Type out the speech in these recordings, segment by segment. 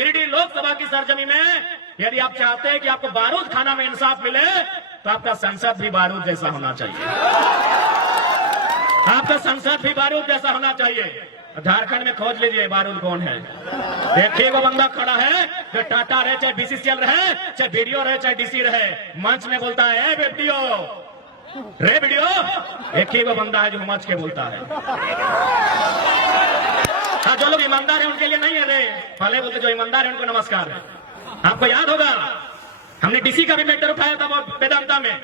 गिरिडीह लोकसभा की सरजमी में यदि आप चाहते हैं कि आपको बारूद खाना में इंसाफ मिले तो आपका संसद भी बारूद जैसा होना चाहिए। आपका संसद भी बारूद जैसा होना चाहिए। झारखंड में खोज लीजिए बारूद कौन है। एक ही वो बंदा खड़ा है जो टाटा रहे, चाहे बीसीसीएल रहे, चाहे बीडीओ रहे, चाहे डीसी रहे, मंच में बोलता है वीडियो रे वीडियो। एक ही वो बंदा है जो मंच के बोलता है। हाँ, जो लोग ईमानदार है उनके लिए नहीं है रे, पहले बोलते जो ईमानदार है उनको नमस्कार है। आपको याद होगा हमने डीसी का भी मैटर उठाया था वो वेदांता में,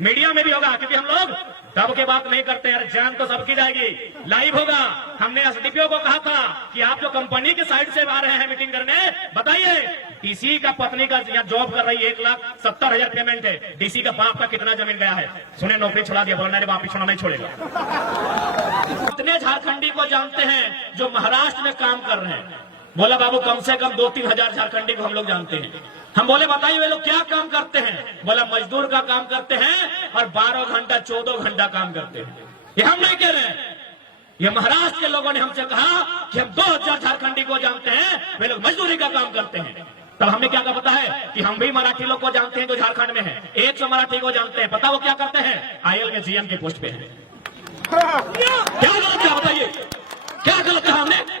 मीडिया में भी होगा, क्योंकि हम लोग दब के बात नहीं करते यार, जान तो सबकी जाएगी, लाइव होगा। हमने एसडीपीओ को कहा था कि आप जो कंपनी के साइड से आ रहे हैं मीटिंग करने, बताइए डीसी का पत्नी का यहाँ जॉब कर रही है, 1,70,000 पेमेंट है, डीसी का बाप का कितना जमीन गया है? सुने नौकरी छोड़ा दिया, बोलना बाप छोड़ा नहीं छोड़ेगा। कितने झारखंडी को जानते हैं जो महाराष्ट्र में काम कर रहे हैं? बोला बाबू कम से कम 2-3 हजार झारखंडी को हम लोग जानते हैं। हम बोले बताइए वे लोग क्या काम करते हैं? बोला मजदूर का काम करते हैं और 12 घंटा 14 घंटा काम करते हैं। ये हम नहीं कह रहे हैं, ये महाराष्ट्र के लोगों ने हमसे कहा कि हम 2000 झारखंडी को जानते हैं, वे लोग मजदूरी का काम करते हैं। तब हमने क्या कहा पता है कि हम भी मराठी लोग को जानते हैं जो झारखंड में है, 100 मराठी को जानते हैं। पता वो क्या करते हैं? आईएल में जीएम के पोस्ट पे है। क्या गलत क्या बताइए, क्या गलत कहा हमने?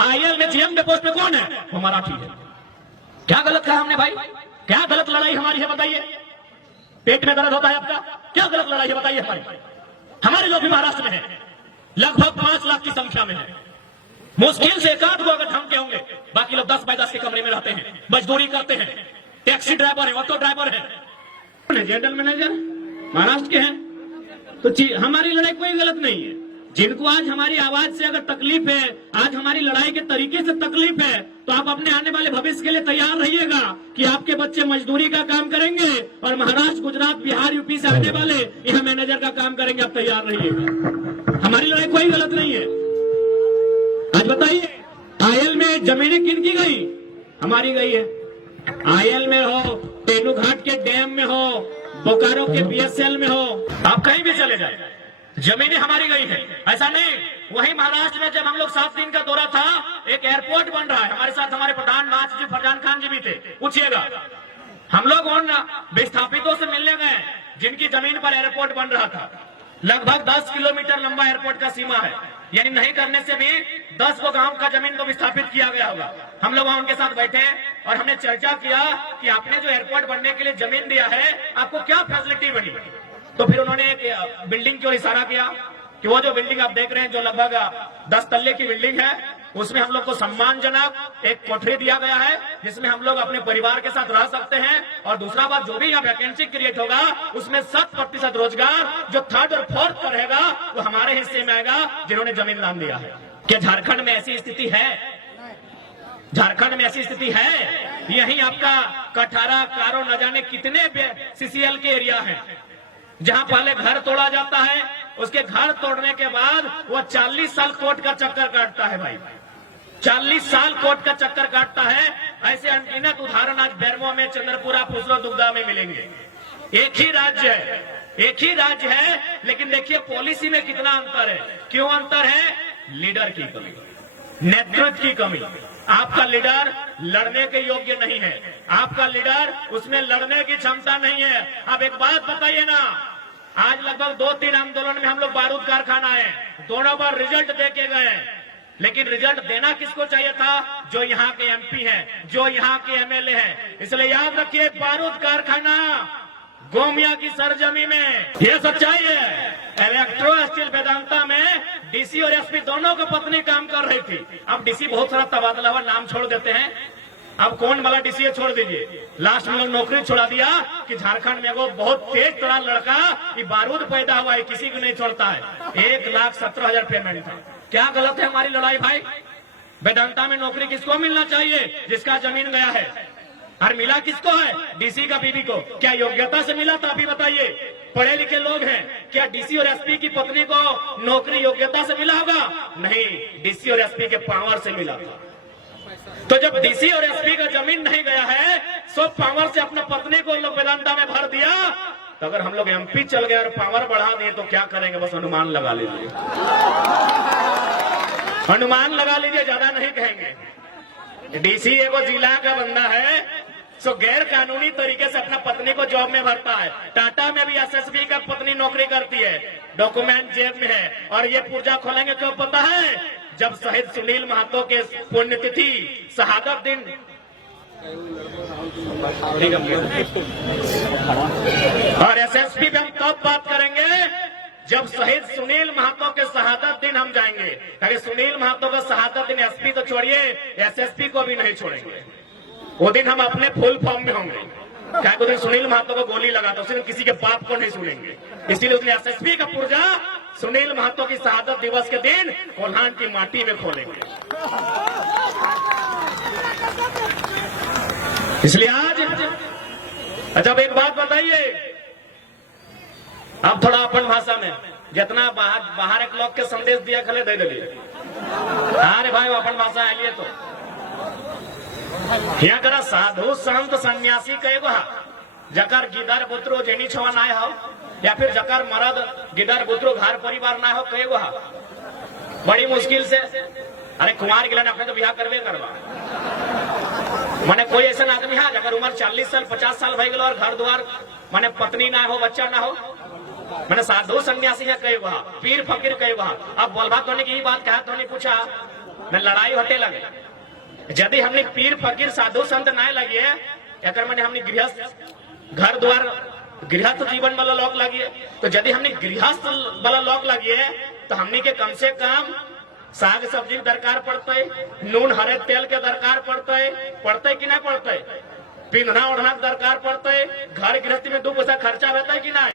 आईएल में जीएम के पोस्ट पे कौन है? वो मराठी है। क्या गलत कहा हमने भाई? क्या गलत लड़ाई हमारी है बताइए? पेट में दर्द होता है आपका? क्या गलत लड़ाई है बताइए हमारी? हमारे लोग भी महाराष्ट्र में है, लगभग 5 लाख की संख्या में है। मुश्किल से 1-8 को अगर ढंग के होंगे, बाकी लोग 10-10 के कमरे में रहते हैं, मजदूरी करते हैं, टैक्सी ड्राइवर है, ऑटो ड्राइवर है, जनरल मैनेजर महाराष्ट्र के हैं। तो हमारी लड़ाई कोई गलत नहीं है। जिनको आज हमारी आवाज से अगर तकलीफ है, आज हमारी लड़ाई के तरीके से तकलीफ है, तो आप अपने आने वाले भविष्य के लिए तैयार रहिएगा कि आपके बच्चे मजदूरी का काम करेंगे और महाराष्ट्र, गुजरात, बिहार, यूपी से आने वाले यहाँ मैनेजर का काम करेंगे। आप तैयार रहिएगा, हमारी लड़ाई कोई गलत नहीं है। आज बताइए आयल में जमीनें किन की गई? हमारी गई है। आयल में हो, तेनू घाट के डैम में हो, बोकारो के बीएसएल में हो, आप कहीं भी चले जाए, जमीनें हमारी गई है। ऐसा नहीं, वहीं महाराष्ट्र में जब हम लोग 7 दिन का दौरा था, एक एयरपोर्ट बन रहा है, हमारे साथ हमारे प्रधान महासचिव फरजान खान जी भी थे। पूछिएगा, हम लोग उन विस्थापितों से मिलने गए जिनकी जमीन पर एयरपोर्ट बन रहा था। लगभग 10 किलोमीटर लंबा एयरपोर्ट का सीमा है, यानी नहीं करने से भी 10 को गांव का जमीन को विस्थापित किया गया होगा। हम लोग वहां उनके साथ बैठे और हमने चर्चा किया कि आपने जो एयरपोर्ट बनने के लिए जमीन दिया है, आपको क्या फैसिलिटी बनी? तो फिर उन्होंने एक बिल्डिंग की ओर इशारा किया कि वो जो बिल्डिंग आप देख रहे हैं, जो लगभग 10 तल्ले की बिल्डिंग है, उसमें हम लोग को सम्मानजनक एक कोठरी दिया गया है, जिसमें हम लोग अपने परिवार के साथ रह सकते हैं। और दूसरा बात, जो भी यहाँ वैकेंसी क्रिएट होगा उसमें 100% रोजगार जो 3rd और 4th का रहेगा वो हमारे हिस्से में आएगा, जिन्होंने जमीन दान दिया है। क्या झारखंड में ऐसी स्थिति है? झारखंड में ऐसी स्थिति है? यही आपका कठारा, कारो, न जाने कितने सीसीएल के एरिया है जहां पहले घर तोड़ा जाता है, उसके घर तोड़ने के बाद वो 40 साल कोर्ट का चक्कर काटता है भाई, 40 साल कोर्ट का चक्कर काटता है। ऐसे अनगिनत उदाहरण आज बेरमो में, चंद्रपुरा, फुसलो, दुग्धा में मिलेंगे। एक ही राज्य है, एक ही राज्य है, लेकिन देखिए पॉलिसी में कितना अंतर है। क्यों अंतर है? लीडर की कमी, नेतृत्व की कमी। आपका लीडर लड़ने के योग्य नहीं है, आपका लीडर उसमें लड़ने की क्षमता नहीं है। अब एक बात बताइए ना, आज लगभग 2-3 आंदोलन में हम लोग बारूद कारखाना है, दोनों बार रिजल्ट दे के गए, लेकिन रिजल्ट देना किसको चाहिए था? जो यहाँ के एमपी हैं, जो यहाँ के एमएलए हैं। इसलिए याद रखिए, बारूद कारखाना गोमिया की सरजमी में यह सच्चाई है। इलेक्ट्रो स्टील वेदांता में डीसी और एसपी दोनों की पत्नी काम कर रही थी। अब डीसी बहुत सारा तबादला हुआ, नाम छोड़ देते हैं। अब कौन वाला डीसी है छोड़ दीजिए, लास्ट में लोग नौकरी छोड़ा दिया कि झारखंड में वो बहुत तेज तरह लड़का ये बारूद पैदा हुआ है, किसी को नहीं छोड़ता है। 1,17,000 पेमेंट था। क्या गलत है हमारी लड़ाई भाई? वेदांता में नौकरी किसको मिलना चाहिए? जिसका जमीन गया है। और मिला किसको है? डीसी का बीवी को। क्या योग्यता से मिला था? अभी बताइए, पढ़े लिखे लोग हैं, क्या डीसी और एसपी की पत्नी को नौकरी योग्यता से मिला होगा? नहीं, डीसी और एसपी के पावर से मिला था। तो जब डीसी और एसपी का जमीन नहीं गया है, सब पावर से अपना पत्नी को लोग वेदांता में भर दिया। तो अगर हम लोग एमपी चल गए और पावर बढ़ा दिए तो क्या करेंगे? बस अनुमान लगा लीजिए, अनुमान लगा लीजिए, ज्यादा नहीं कहेंगे। डीसी एगो जिला का बंदा है, सो गैर कानूनी तरीके से अपना पत्नी को जॉब में भरता है। टाटा में भी एसएसपी का पत्नी नौकरी करती है, डॉक्यूमेंट जेब में है। और ये पुर्जा खोलेंगे क्यों पता है? जब शहीद सुनील महतो के पुण्यतिथि शहादत दिन, और एसएसपी पे हम तब बात करेंगे जब शहीद सुनील महतो के शहादत दिन हम जाएंगे। ताकि सुनील महतो का शहादत दिन एसपी तो छोड़िए, एसएसपी को भी नहीं छोड़ेंगे। वो दिन हम अपने फुल फॉर्म में होंगे। क्या दिन सुनील महतो को गोली लगा तो उस दिन किसी के बाप को नहीं सुनेंगे। इसीलिए उसने एसएसपी का पुर्जा सुनील महतो की शहादत दिवस के दिन कोल्हान की माटी में खोलेंगे। इसलिए आज अच्छा एक बात बताइए, अब थोड़ा अपन भाषा में जितना बाहर एक लोग के संदेश दिया खले दे दिए। अरे भाई अपन भाषा आइए तो यहाँ करा साधु संत सन्यासी कहेगो हा, जकर गिदर बुतरो जेनी छवा ना हो, या फिर जकर मरद गिदर बुतरो घर परिवार ना हो कहेगो हा। बड़ी मुश्किल से अरे कुमार गिलन अपने तो बिहार करवे करवा। माने कोई ऐसा आदमी है जगर उम्र 40 साल 50 साल भई गलो और घर द्वार माने पत्नी ना हो बच्चा ना हो, मैंने साधु सन्यासी है कहे वहा, पीर फकीर कहे वहा। अब बोलबा तो की ही बात कहा तो नहीं पूछा, मैं लड़ाई हटे लगे। यदि हमने पीर फकीर साधु संत ना लगे अगर मैंने हमने गृहस्थ घर द्वार गृहस्थ जीवन वाला लोग लगे, तो यदि हमने गृहस्थ वाला लोग लगे तो हमने के कम से कम साग सब्जी दरकार पड़ते, नून हरे तेल के दरकार पड़ते कि ना पड़ते, पिंधना ओढ़ना दरकार पड़ते, घर गृहस्थी में 2 पैसा खर्चा रहता है कि ना।